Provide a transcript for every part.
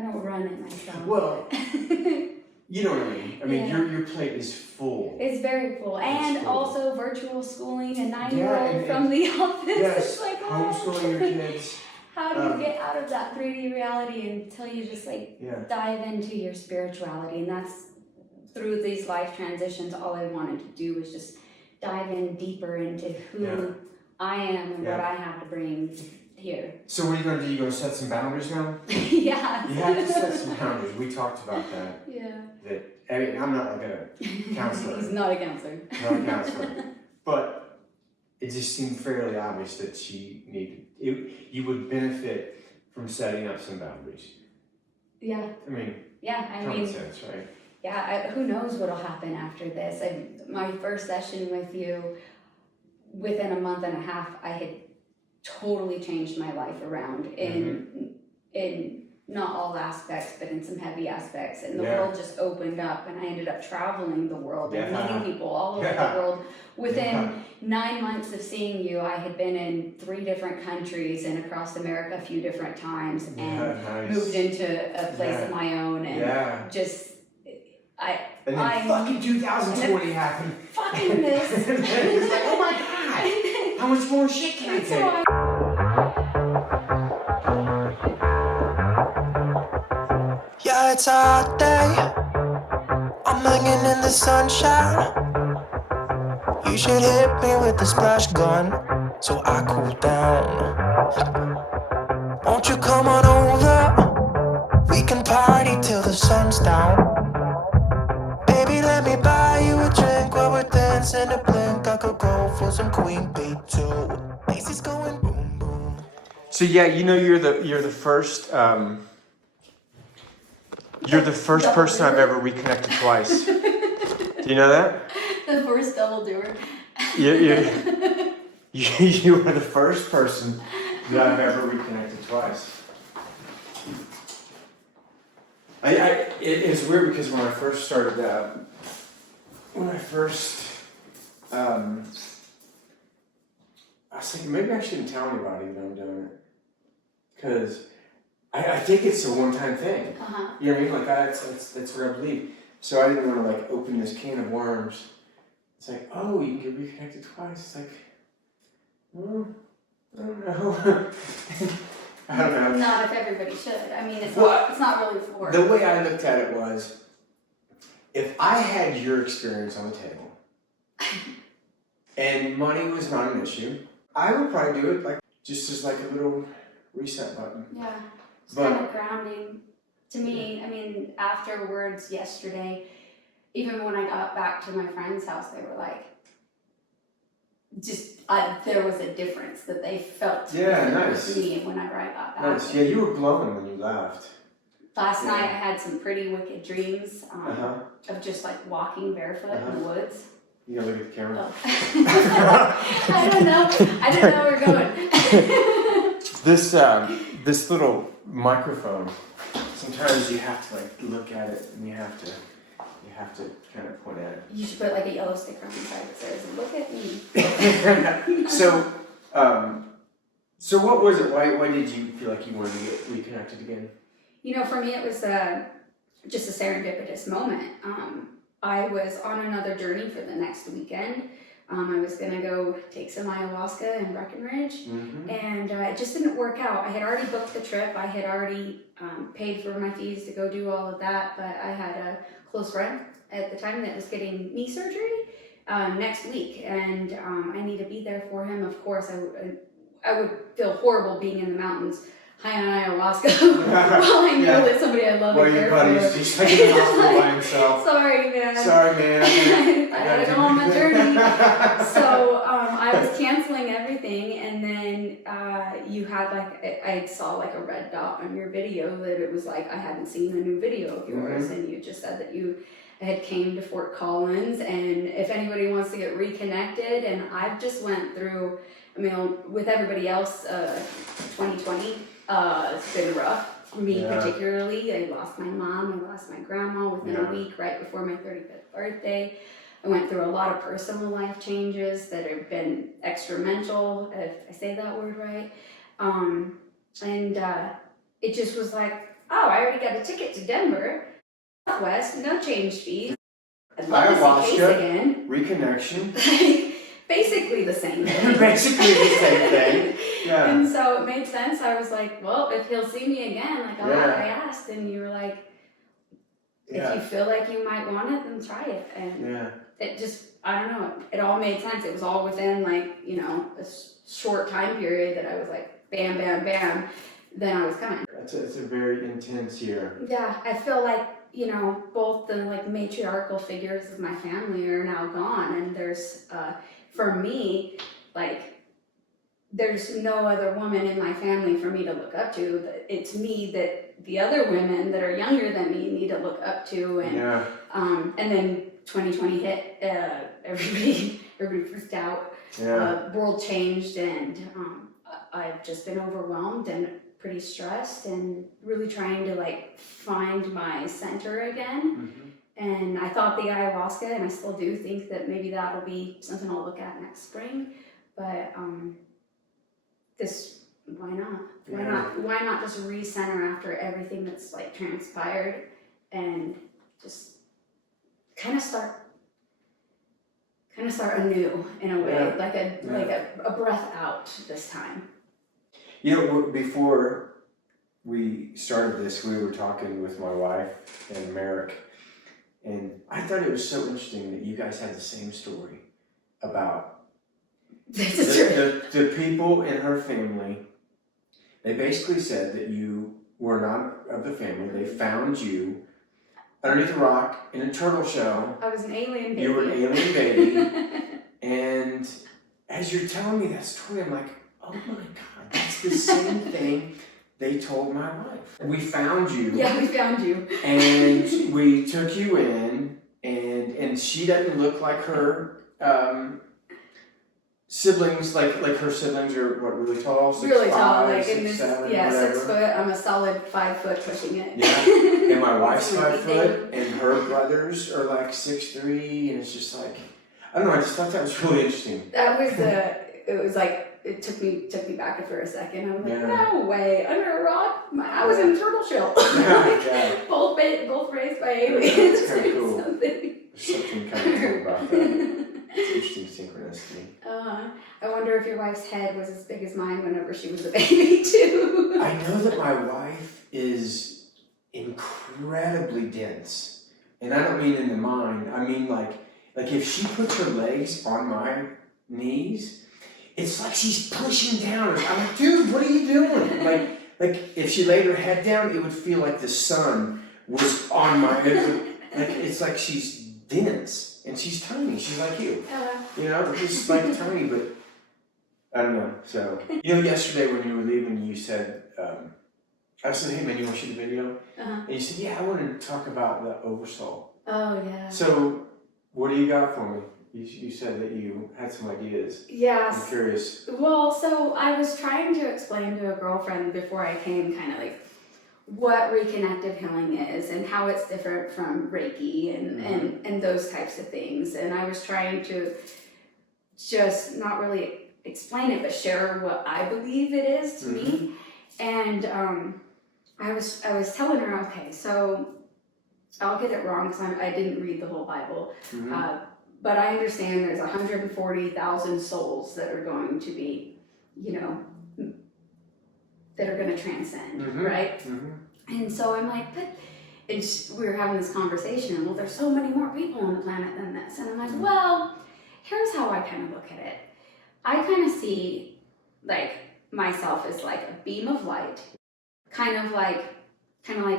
I don't run it myself. Well, you know what I mean. I mean, Yeah. your plate is full. It's very full. And full. also virtual schooling, a 9-year-old from the office. Yes, It's like, homeschooling your kids. How do you get out of that 3D reality until you just like dive into your spirituality? And that's through these life transitions, all I wanted to do was just dive in deeper into who I am and what I have to bring here. So what are you going to do? You going to set some boundaries now? Yeah. You have to set some boundaries. We talked about that. Yeah. I mean, I'm not like a counselor. He's not a counselor. Not a counselor. But it just seemed fairly obvious that she needed, you would benefit from setting up some boundaries. Yeah. I mean, common sense, right? Yeah, who knows what'll happen after this. My first session with you, within a month and a half, I had totally changed my life around in not all aspects, but in some heavy aspects. And the world just opened up, and I ended up traveling the world and meeting people all over the world. Within 9 months of seeing you, I had been in 3 different countries and across America a few different times, and moved into a place of my own, and just and then fucking 2020 happened. Fucking this. It's like, oh my god, how much more shit can I take? Yeah, it's a hot day. I'm hanging in the sunshine. You should hit me with the splash gun so I cool down. Won't you come on over? We can party till the sun's down. Baby, let me buy you a drink while we're dancing a blink. I could go for some Queen Bee too. Macy's going boom boom. So yeah, you know you're the first person I've ever reconnected twice. Do you know that? The first double doer. You were the first person that I've ever reconnected twice. It's weird because when I first started I was thinking maybe I shouldn't tell anybody that I'm doing it, because I think it's a one-time thing. You know what I mean? Like that's where I believe. So I didn't want to like open this can of worms. It's like, oh, you can get reconnected twice. It's like, well, I don't know. I don't know. Not if everybody should. I mean, it's not really for. The way I looked at it was, if I had your experience on the table, and money was not an issue, I would probably do it like just as like a little reset button. Yeah, it's kind of grounding to me. I mean, afterwards yesterday, even when I got back to my friend's house, they were like, there was a difference that they felt nice. me whenever I got back. Nice. Yeah, you were glowing when you left. Last night I had some pretty wicked dreams of just like walking barefoot in the woods. You gotta look at the camera. Oh. I don't know where we're going. This little microphone, sometimes you have to like look at it and you have to kind of point at it. You should put like a yellow sticker on the side that says, "Look at me." So what was it? Why did you feel like you wanted to get reconnected again? You know, for me it was just a serendipitous moment. I was on another journey for the next weekend. I was gonna go take some ayahuasca in Breckenridge, and it just didn't work out. I had already booked the trip. I had already paid for my fees to go do all of that, but I had a close friend at the time that was getting knee surgery next week, and I need to be there for him. Of course, I would feel horrible being in the mountains high on ayahuasca while I know that somebody I love and care for. Your buddy's just like in the hospital by himself. Sorry, man. I gotta go on my journey. So I was canceling everything, and then you had like, I saw like a red dot on your video that it was like I hadn't seen a new video of yours, and you just said that you had came to Fort Collins, and if anybody wants to get reconnected, and I've just went through, I mean, with everybody else, 2020, it's been rough for me particularly. I lost my mom, I lost my grandma within a week right before my 35th birthday. I went through a lot of personal life changes that have been extramental, if I say that word right. And it just was like, oh, I already got a ticket to Denver, Southwest, no change fees. I'd love to see Case AYAHUASCA, again. Reconnection. Like, basically the same thing. Basically the same thing. Yeah. And so it made sense. I was like, well, if he'll see me again, like I asked, and you were like, if you feel like you might want it, then try it. And it just, I don't know, it all made sense. It was all within like, you know, a short time period that I was like, bam, bam, bam, then I was coming. It's a very intense year. Yeah, I feel like, you know, both the like matriarchal figures of my family are now gone, and there's, for me, like, there's no other woman in my family for me to look up to. It's me that the other women that are younger than me need to look up to, and and then 2020 hit, everybody freaked out. World changed, and I've just been overwhelmed and pretty stressed, and really trying to like find my center again. And I thought the ayahuasca, and I still do think that maybe that'll be something I'll look at next spring. But this, why not? Why not just recenter after everything that's like transpired, and just kind of start anew in a way, like a breath out this time. You know, before we started this, we were talking with my wife and Merrick, and I thought it was so interesting that you guys had the same story about the people in her family. They basically said that you were not of the family. They found you underneath a rock in a turtle shell. I was an alien baby. You were an alien baby. And as you're telling me that story, I'm like, oh my God, that's the same thing they told my wife. We found you. Yeah, we found you. And we took you in, and she doesn't look like her siblings, like her siblings are what, really tall? 6'5", really tall, like 6'7", 6 whatever. foot. I'm a solid 5 foot pushing it. Yeah, and my wife's 5 foot, and her brothers are like 6'3", and it's just like, I don't know, I just thought that was really interesting. That was it was like, it took me back for a second. I was like, no way, under a rock? I was in a turtle shell. Both raised by aliens. That's kind of cool. Something. There's something kind of cool about that. It's interesting synchronicity. I wonder if your wife's head was as big as mine whenever she was a baby too. I know that my wife is incredibly dense, and I don't mean in the mind. I mean like if she puts her legs on my knees, it's like she's pushing down. I'm like, dude, what are you doing? Like if she laid her head down, it would feel like the sun was on my head. Like it's like she's dense, and she's tiny. She's like you. You know, just like tiny, but I don't know. So, you know, yesterday when you were leaving, you said, I said, hey man, you want to shoot a video? And you said, yeah, I want to talk about the oversoul. Oh, yeah. So, what do you got for me? You said that you had some ideas. Yes. I'm curious. Well, so I was trying to explain to a girlfriend before I came kind of like what reconnective healing is and how it's different from Reiki and those types of things. And I was trying to just not really explain it, but share what I believe it is to me. And I was telling her, okay, so I'll get it wrong because I didn't read the whole Bible, but I understand there's 140,000 souls that are going to be, you know, that are going to transcend, right? And so I'm like, but we were having this conversation, and well, there's so many more people on the planet than this. And I'm like, well, here's how I kind of look at it. I kind of see like myself as like a beam of light, kind of like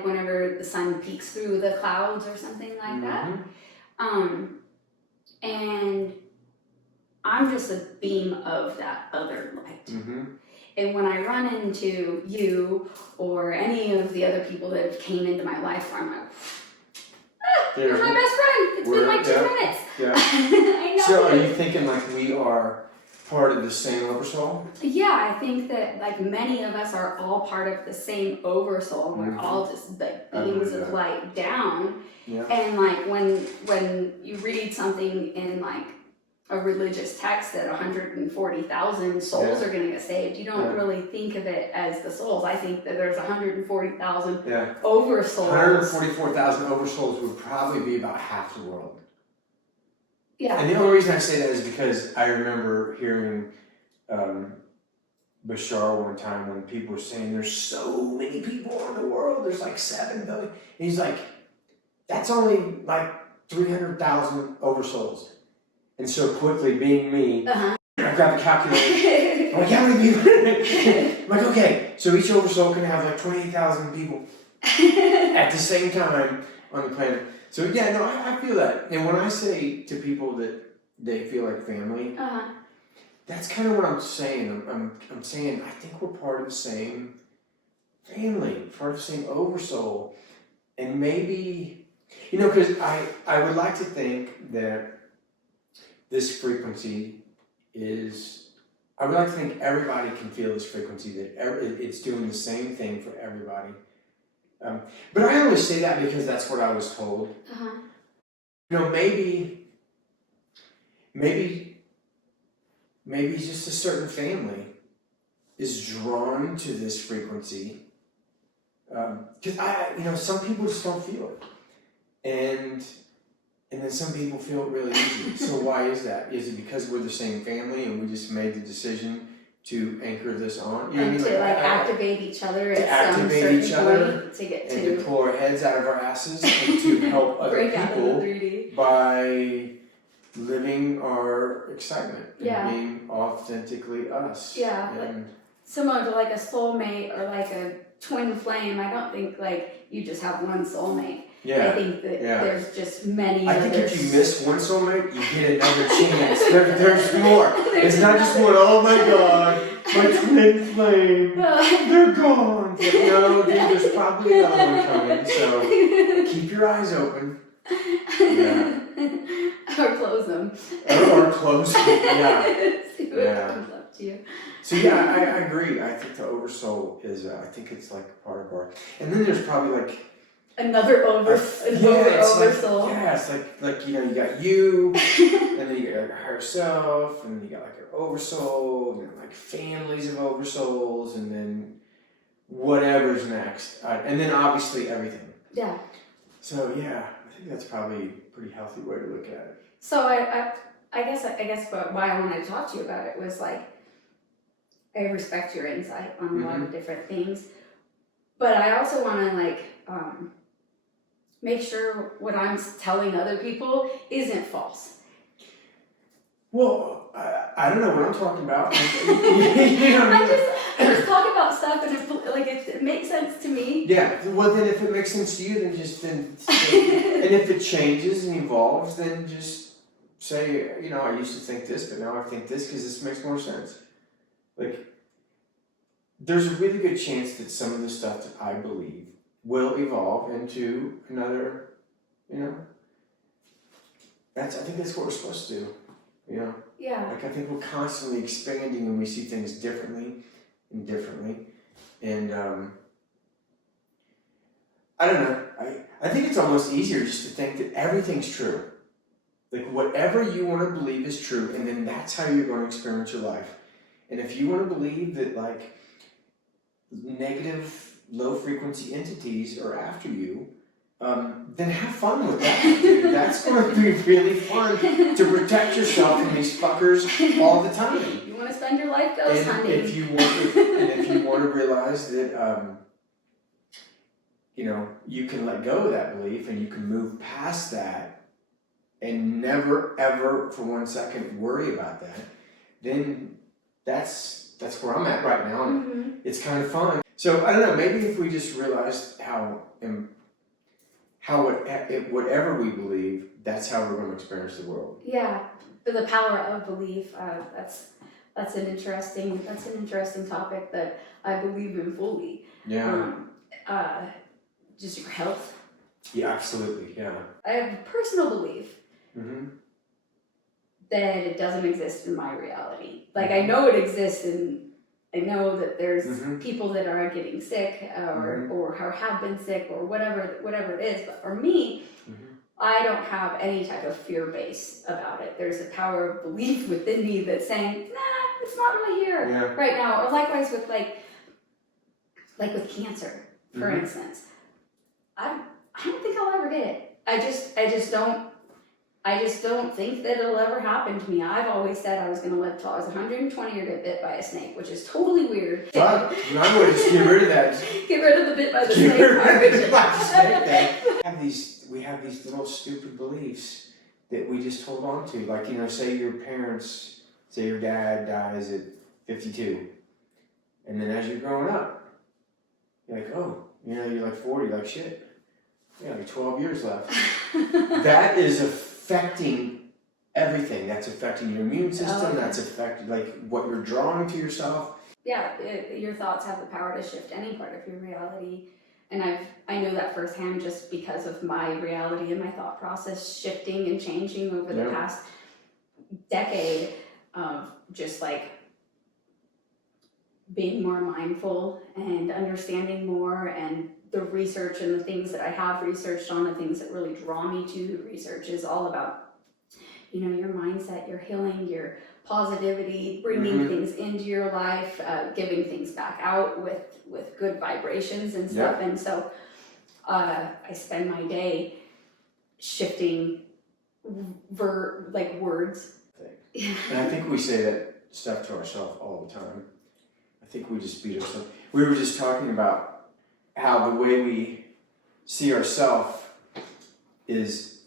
whenever the sun peeks through the clouds or something like that. And I'm just a beam of that other light. And when I run into you or any of the other people that have came into my life, where I'm like, you're my best friend. It's been like 2 minutes. I know. So are you thinking like we are part of the same oversoul? Yeah, I think that like many of us are all part of the same oversoul. We're all just like beams of light down. And like when you read something in like a religious text that 140,000 souls are going to get saved. You don't really think of it as the souls. I think that there's 140,000 over souls. 144,000 over souls would probably be about half the world. Yeah. And the only reason I say that is because I remember hearing Bashar one time when people were saying there's so many people in the world, there's like 7 billion. And he's like, that's only like 300,000 over souls. And so quickly, being me, I grabbed the calculator. I'm like, how many people? I'm like, okay, so each oversoul can have like 28,000 people at the same time on the planet. So yeah, no, I feel that. And when I say to people that they feel like family, that's kind of what I'm saying. I'm saying I think we're part of the same family, part of the same oversoul. And maybe, you know, because I would like to think that this frequency is, I would like to think everybody can feel this frequency, that it's doing the same thing for everybody. But I only say that because that's what I was told. You know, maybe just a certain family is drawn to this frequency. Because you know, some people just don't feel it. And then some people feel it really easy. So why is that? Is it because we're the same family and we just made the decision to anchor this on? You know And what I mean? to activate each other to at some activate certain each other point to get and to to pull our heads out of our asses and to help other break out of the people 3D. by living our excitement and Yeah. being authentically us. Yeah, And similar to like a soulmate or like a twin flame. I don't think like you just have one soulmate. I think that there's just many I others. think if you miss one soulmate, you get another chance. There's more. It's not just one, oh my god, my twin flame, they're gone. No, dude, there's probably another one coming, so keep your eyes open. Yeah. Or close them. Or close them, yeah. See what comes up to you. So yeah, I agree. I think the oversoul is, I think it's like part of our, and then there's probably like, Another oversoul. Yeah, it's like you know, you got you, and then you got your higher self, and then you got like your oversoul, and then like families of oversouls, and then whatever's next, and then obviously everything. Yeah. So yeah, I think that's probably a pretty healthy way to look at it. So I guess why I wanted to talk to you about it was like, I respect your insight on a lot of different things, but I also want to like make sure what I'm telling other people isn't false. Well, I don't know what I'm talking about. You know what I mean? I just talk about stuff and it makes sense to me. Yeah, well then if it makes sense to you, then and if it changes and evolves, then just say, you know, I used to think this, but now I think this because this makes more sense. Like, there's a really good chance that some of the stuff that I believe will evolve into another, you know, I think that's what we're supposed to do, you know? Yeah. Like, I think we're constantly expanding and we see things differently. And, I don't know, I think it's almost easier just to think that everything's true. Like, whatever you want to believe is true, and then that's how you're going to experience your life. And if you want to believe that, like, negative, low-frequency entities are after you, then have fun with that, dude. That's going to be really fun to protect yourself from these fuckers all the time. You want to spend your life ghost hunting. If you want to realize that, you know, you can let go of that belief and you can move past that and never, ever, for 1 second, worry about that, then that's where I'm at right now, and it's kind of fun. So, I don't know, maybe if we just realized whatever we believe, that's how we're going to experience the world. Yeah, but the power of belief, that's an interesting topic that I believe in fully. Yeah. Just your health. Yeah, absolutely, yeah. I have a personal belief that it doesn't exist in my reality. Like, I know it exists, and I know that there's people that are getting sick or have been sick or whatever it is. But for me, I don't have any type of fear base about it. There's a power of belief within me that's saying, nah, it's not really here right now. Or likewise with like with cancer, for instance. I don't think I'll ever get it. I just don't think that it'll ever happen to me. I've always said I was going to live till I was 120 or get bit by a snake, which is totally weird. Fuck, I'm going to just get rid of that. Get rid of the bit by the snake part. We have these little stupid beliefs that we just hold on to. Like, you know, say your dad dies at 52. And then as you're growing up, you're like, oh, you know, you're like 40, like shit. Yeah, like 12 years left. That is affecting everything. That's affecting your immune system. That's affecting like what you're drawing to yourself. Yeah, your thoughts have the power to shift any part of your reality. And I know that firsthand just because of my reality and my thought process shifting and changing over the past decade of just like being more mindful and understanding more, and the research and the things that I have researched on, the things that really draw me to the research is all about, you know, your mindset, your healing, your positivity, bringing things into your life, giving things back out with good vibrations and stuff. And so I spend my day shifting words. And I think we say that stuff to ourselves all the time. I think we just beat ourselves. We were just talking about how the way we see ourselves is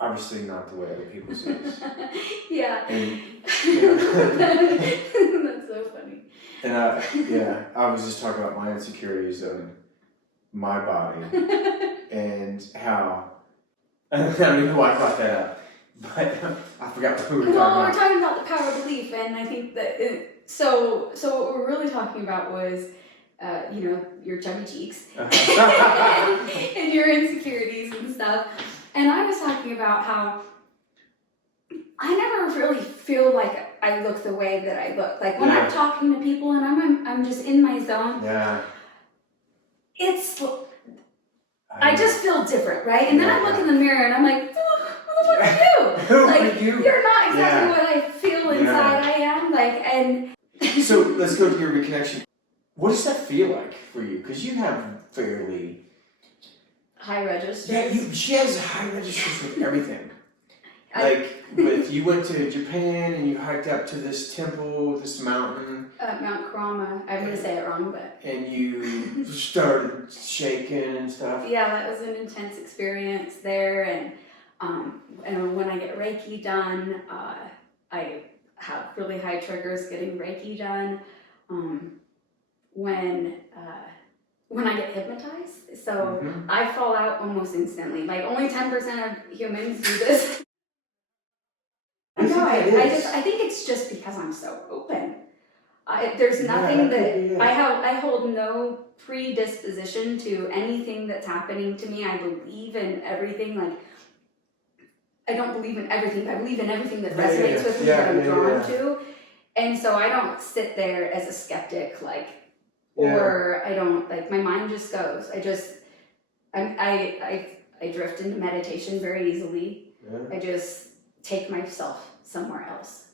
obviously not the way other people see us. And, you know, that's so funny. And I was just talking about my insecurities on my body and how I don't even know why I brought that up, but I forgot what we were talking about. Well, we're talking about the power of belief, and I think that so what we're really talking about was you know, your chubby cheeks and your insecurities and stuff. And I was talking about how I never really feel like I look the way that I look. Like when I'm talking to people and I'm just in my zone. It's I just feel different, right? And then I look in the mirror and I'm like, oh, who the fuck are you? Like you're not exactly what I feel inside. I am like, and so let's go to your reconnection. What does that feel like for you? Because you have fairly high registers. Yeah, she has high registers with everything. Like, if you went to Japan and you hiked up to this temple, this mountain. Mount Kurama. I'm going to say it wrong, but. And you started shaking and stuff. Yeah, that was an intense experience there. And when I get Reiki done, I have really high triggers getting Reiki done. When I get hypnotized, so I fall out almost instantly. Like only 10% of humans do this. I think it's just because I'm so open. There's nothing I hold no predisposition to anything that's happening to me. I believe in everything. Like I don't believe in everything. I believe in everything that resonates with me that I'm drawn to. And so I don't sit there as a skeptic, like. Or I don't, like, my mind just goes. I drift into meditation very easily. I just take myself somewhere else.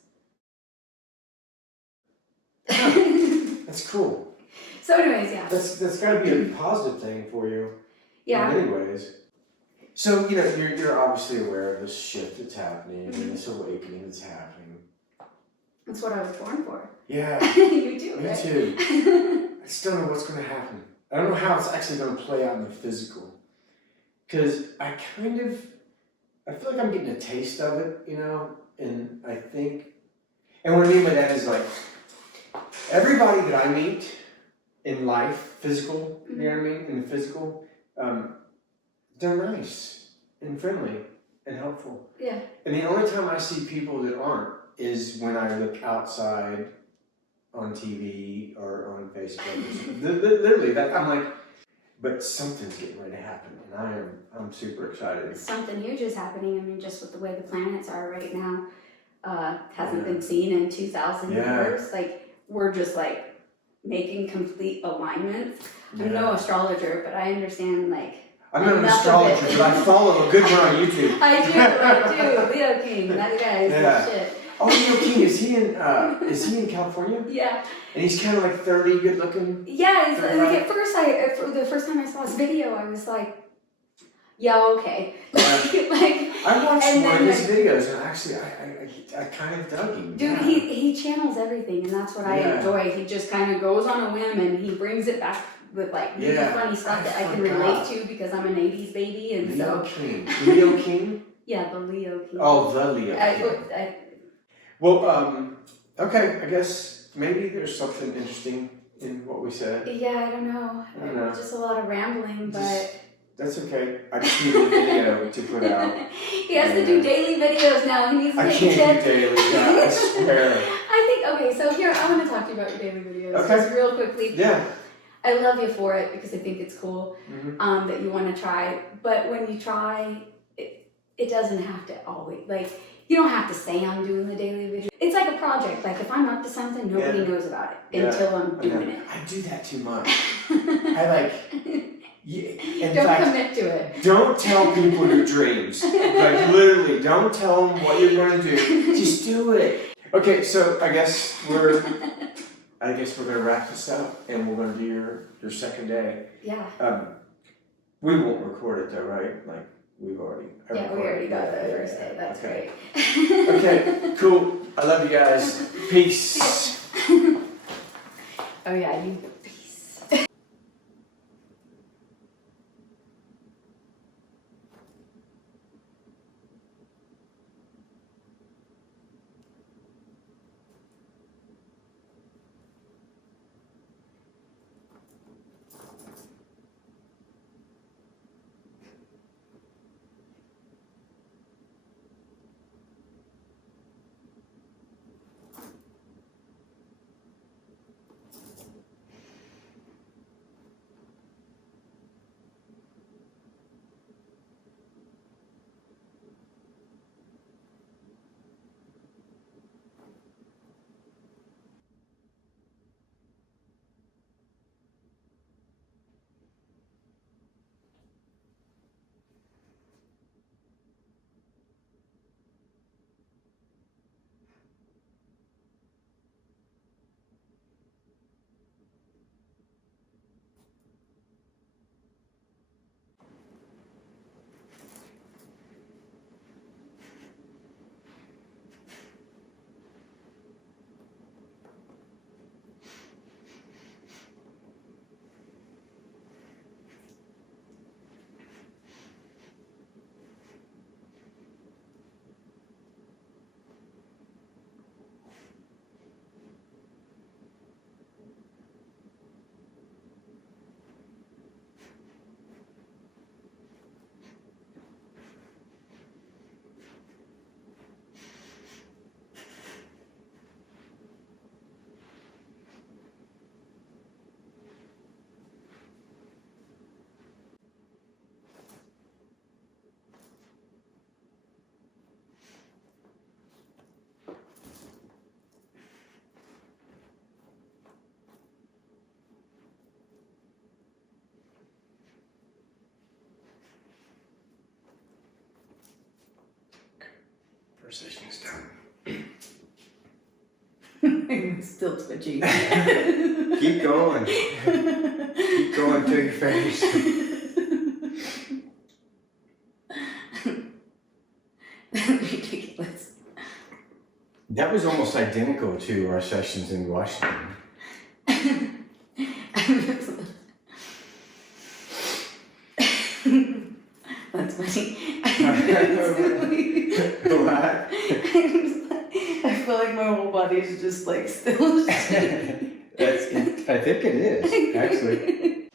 That's cool. So anyways, That's got to be a positive thing for you. In many ways. So, you know, you're obviously aware of this shift that's happening and this awakening that's happening. That's what I was born for. Yeah. You too, Me right? too. I still don't know what's going to happen. I don't know how it's actually going to play out in the physical. Because I feel like I'm getting a taste of it, you know, and I think, and what I mean by that is like, everybody that I meet in life, physical, you know what I mean, in the physical, they're nice and friendly and helpful. Yeah. And the only time I see people that aren't is when I look outside on TV or on Facebook. Literally, that I'm like, but something's getting ready to happen, and I'm super excited. Something huge is happening. I mean, just with the way the planets are right now, hasn't been seen in 2,000 years. Like we're just like making complete alignments. I'm no astrologer, but I understand like. I'm not an Enough of astrologer, it. but I follow a good one on YouTube. I do. Leo King, that guy is Yeah. the shit. Oh, Leo King, is he in California? Yeah. And he's kind of like 30, good looking? Yeah, it's, like at first, the first time I saw his video, I was like, yeah, okay. Like, I watched and one of then, his videos, and actually, I kind of dug him. dude, Yeah. he channels everything, and that's what I Yeah. enjoy. He just kind of goes on a whim, and he brings it back with like really Yeah, funny stuff that I can forgot. relate to because I'm an 80s baby, and Leo so. King. Leo King? Yeah, the Leo King. Oh, the Leo King. Well, okay, I guess maybe there's something interesting in what we said. Yeah, I don't know. I don't know. Just a lot of rambling, but. That's okay. I just need a video to put out. He has to do daily videos now. He needs to I get can't tips. do daily, yeah, I swear. I think, okay, so here, I want to talk to you about your daily videos. Okay. Just real quickly. Yeah. I love you for it because I think it's cool Mm-hmm. that you want to try. But when you try, it doesn't have to always, like, you don't have to say I'm doing the daily video. It's like a project. Like, if I'm up to something, nobody knows about it until I'm doing it. I do that too much. I like, in Don't fact, commit to it. don't tell people your dreams. Like, literally, don't tell them what you're going to do. Just do it. Okay, so I guess we're gonna wrap this up, and we're gonna do your second day. Yeah. We won't record it though, right? Like we already got the first day. That's okay. great. Okay, cool. I love you guys. Peace. Oh yeah, you. Peace. First session's done. I'm still twitchy. Keep going. Keep going to your face. Ridiculous. That was almost identical to our sessions in Washington. That's funny. What? I feel like my whole body is just like still. I think it is, actually.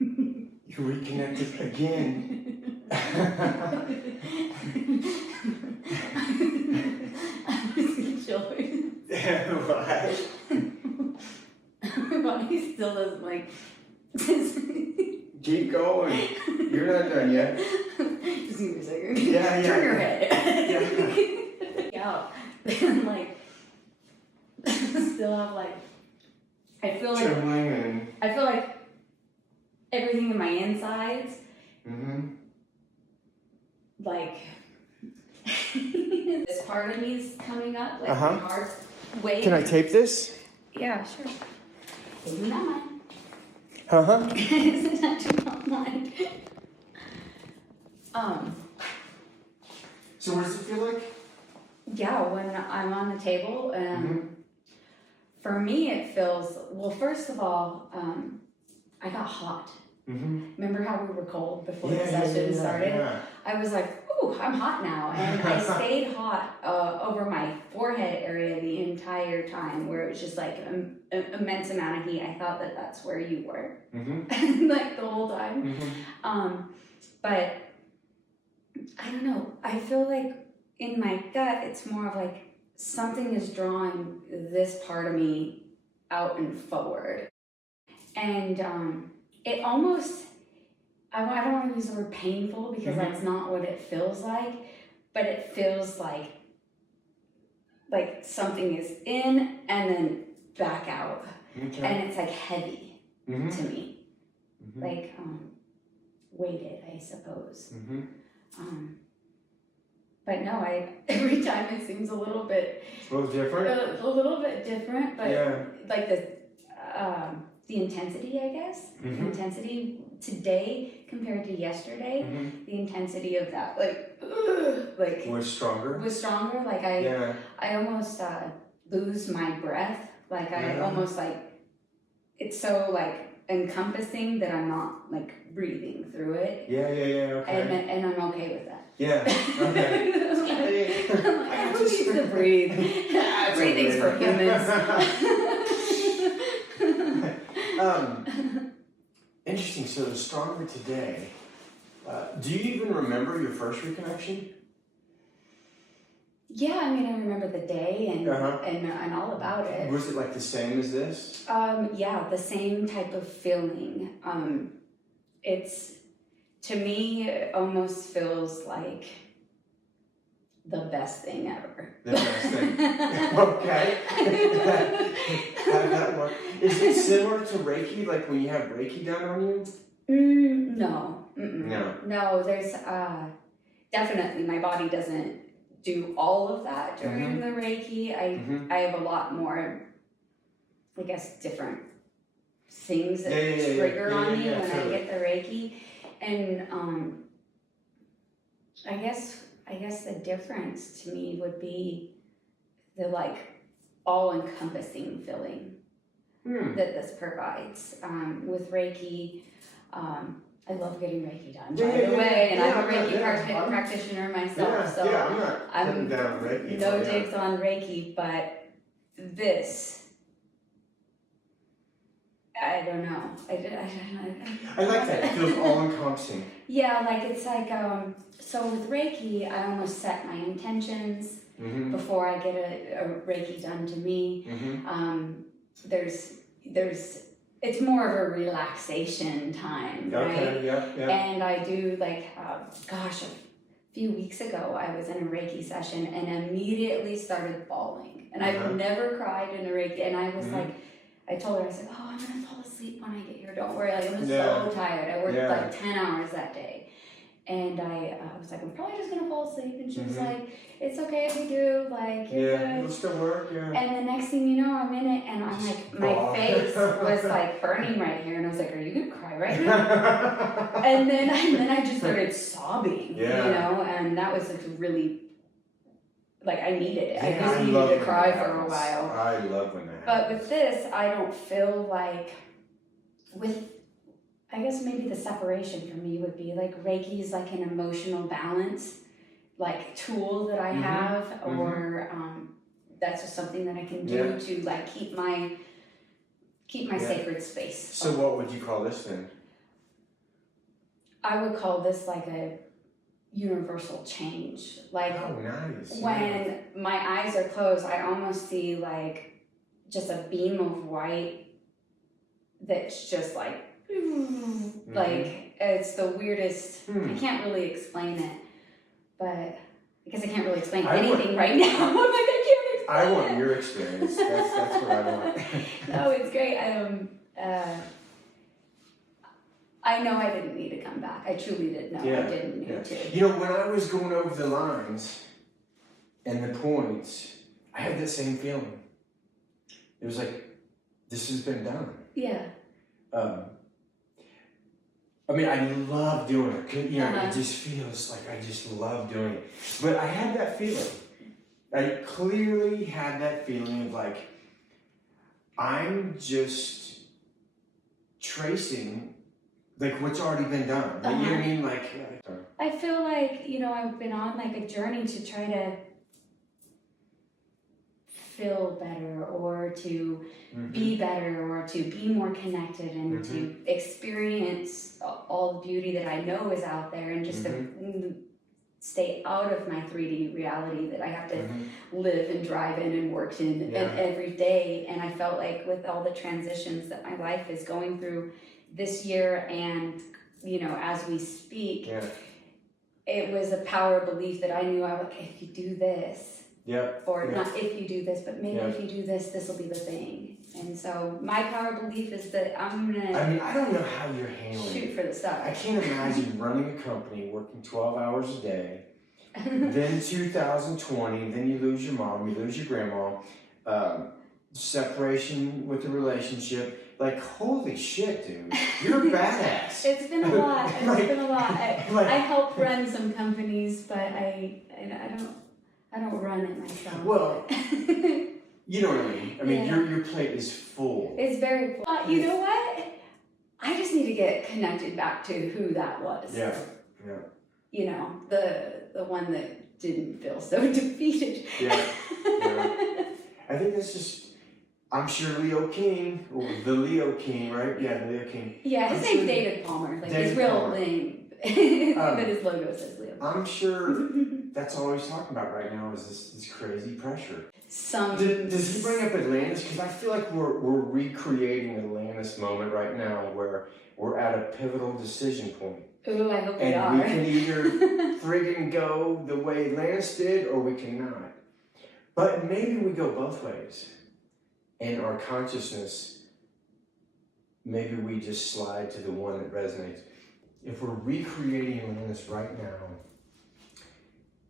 You reconnected again. What? My body still doesn't like. Keep going. You're not done yet. Just give me a second. Yeah. Turn your head. Yeah. And like, still have like, I feel like Trembling and. I feel like everything in my insides, like this part of me is coming up, like my heart's waiting. Can I tape this? Yeah, sure. Isn't that mine? Isn't that not mine? So what does it feel like? Yeah, when I'm on the table, for me it feels, well, first of all, I got hot. Remember how we were cold before the session started? Yeah. I was like, ooh, I'm hot now. And I stayed hot over my forehead area the entire time, where it was just like an immense amount of heat. I thought that that's where you were, like the whole time. But I don't know. I feel like in my gut, it's more of like something is drawing this part of me out and forward. And it almost, I don't want to use the word painful because that's not what it feels like, but it feels like something is in and then back out. And it's like heavy to me, like weighted, I suppose. But no, every time it seems a little bit different. A little bit different, but like the intensity, I guess, intensity today compared to yesterday, the intensity of that, like was stronger. Like I almost lose my breath. Like I almost like, it's so like encompassing that I'm not like breathing through it. Okay. And I'm okay with that. Okay. I don't need to breathe. Breathing's for humans. Interesting. So the stronger today. Do you even remember your first reconnection? Yeah, I mean, I remember the day and all about it. Was it like the same as this? Yeah, the same type of feeling. It's, to me, it almost feels like the best thing ever. The best thing. Okay. How did that work? Is it similar to Reiki, like when you have Reiki done on you? No. No, there's definitely, my body doesn't do all of that during the Reiki. I have a lot more, I guess, different things that trigger on me when I get the Reiki. And I guess the difference to me would be the like all-encompassing feeling that this provides. With Reiki, I love getting Reiki done, by the way, and I'm a Reiki practitioner myself, so I'm down Reiki. No digs on Reiki, but this, I don't know. I like that. It feels all-encompassing. Yeah, like it's like, so with Reiki, I almost set my intentions before I get a Reiki done to me. It's more of a relaxation time, right? Okay, yeah. And I do like, a few weeks ago, I was in a Reiki session and immediately started bawling. And I've never cried in a Reiki, and I was like, I told her, I said, oh, I'm gonna fall asleep when I get here, don't worry, like I'm so tired. I worked like 10 hours that day. And I was like, I'm probably just gonna fall asleep. And she was like, it's okay if you do, like, you're good. It'll still work, And the next thing you know, I'm in it, and I'm like, my face was like burning right here. And I was like, are you gonna cry right now? and then I just started sobbing, you know, and that was like really, like I needed it. I just needed to cry for a while. I love when that happens. But with this, I don't feel like, I guess maybe the separation for me would be like Reiki is like an emotional balance, like tool that I have, or that's just something that I can do to like keep my sacred space. So what would you call this then? I would call this like a universal change. Like Oh, nice. when my eyes are closed, I almost see like just a beam of white that's just like, like it's the weirdest. I can't really explain it, but because I can't really explain anything right now. I'm like, I can't explain I want it. your experience. That's what I want. No, it's great. I know I didn't need to come back. I truly did know I didn't need to. You know, when I was going over the lines and the points, I had that same feeling. It was like, this has been done. Yeah. I mean, I love doing it. You know, it just feels like I just love doing it. But I had that feeling. I clearly had that feeling of like, I'm just tracing like what's already been done. Like, you know what I mean? Like, I feel like, you know, I've been on like a journey to try to feel better or to be better or to be more connected and to experience all the beauty that I know is out there and just to stay out of my 3D reality that I have to live and drive in and work in every day. And I felt like with all the transitions that my life is going through this year and, you know, as we speak, it was a power belief that I knew I would, if you do this, or not if you do this, but maybe if you do this, this will be the thing. And so my power belief is that I'm gonna. I mean, I don't know how you're handling shoot for the stars. I can't imagine running a company, working 12 hours a day, then 2020, then you lose your mom, you lose your grandma, separation with the relationship. Like, holy shit, dude, you're a badass. It's been a lot. It's been a lot. I help run some companies, but I don't run it myself. Well, you know what I mean. I mean, your plate is full. It's very full. You know what? I just need to get connected back to who that was. Yeah. You know, the one that didn't feel so defeated. Yeah. I think that's just. I'm sure Leo King, or the Leo King, right? Yeah, the Leo King. Yeah, his name's David Palmer. Like David his real Palmer. name, but his logo says Leo. I'm sure that's all he's talking about right now is this crazy pressure. Does he bring up Atlantis? Because I feel like we're recreating an Atlantis moment right now where we're at a pivotal decision point. Ooh, I hope we are. And we can either friggin' go the way Atlantis did or we cannot. But maybe we go both ways. And our consciousness, maybe we just slide to the one that resonates. If we're recreating Atlantis right now,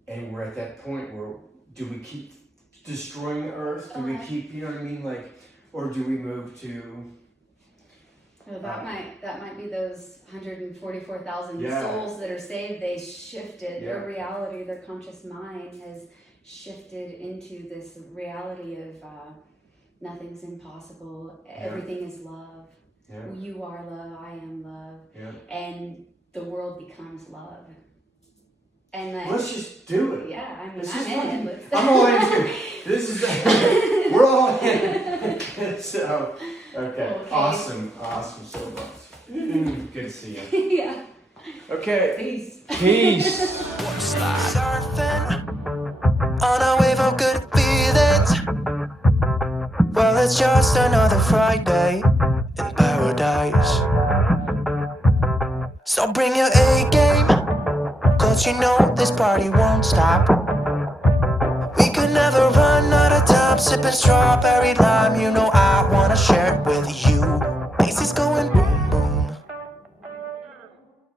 and we're at that point where do we keep destroying the earth? Do we keep, you know what I mean? Like, or do we move to... Oh, that might be those 144,000 souls that are saved. They shifted their reality, their conscious mind has shifted into this reality of nothing's impossible. Everything is love. You are love. I am love. And the world becomes love. And then, let's just do it. Yeah, I mean, I'm in. I'm all in too. This is we're all in. So okay. Awesome so much. Good to see you. Yeah. Okay. Peace. Surfing on a wave of good feelings. Well, it's just another Friday in paradise. So bring your A game, 'cause you know this party won't stop. We could never run out of time, sipping strawberry lime. You know I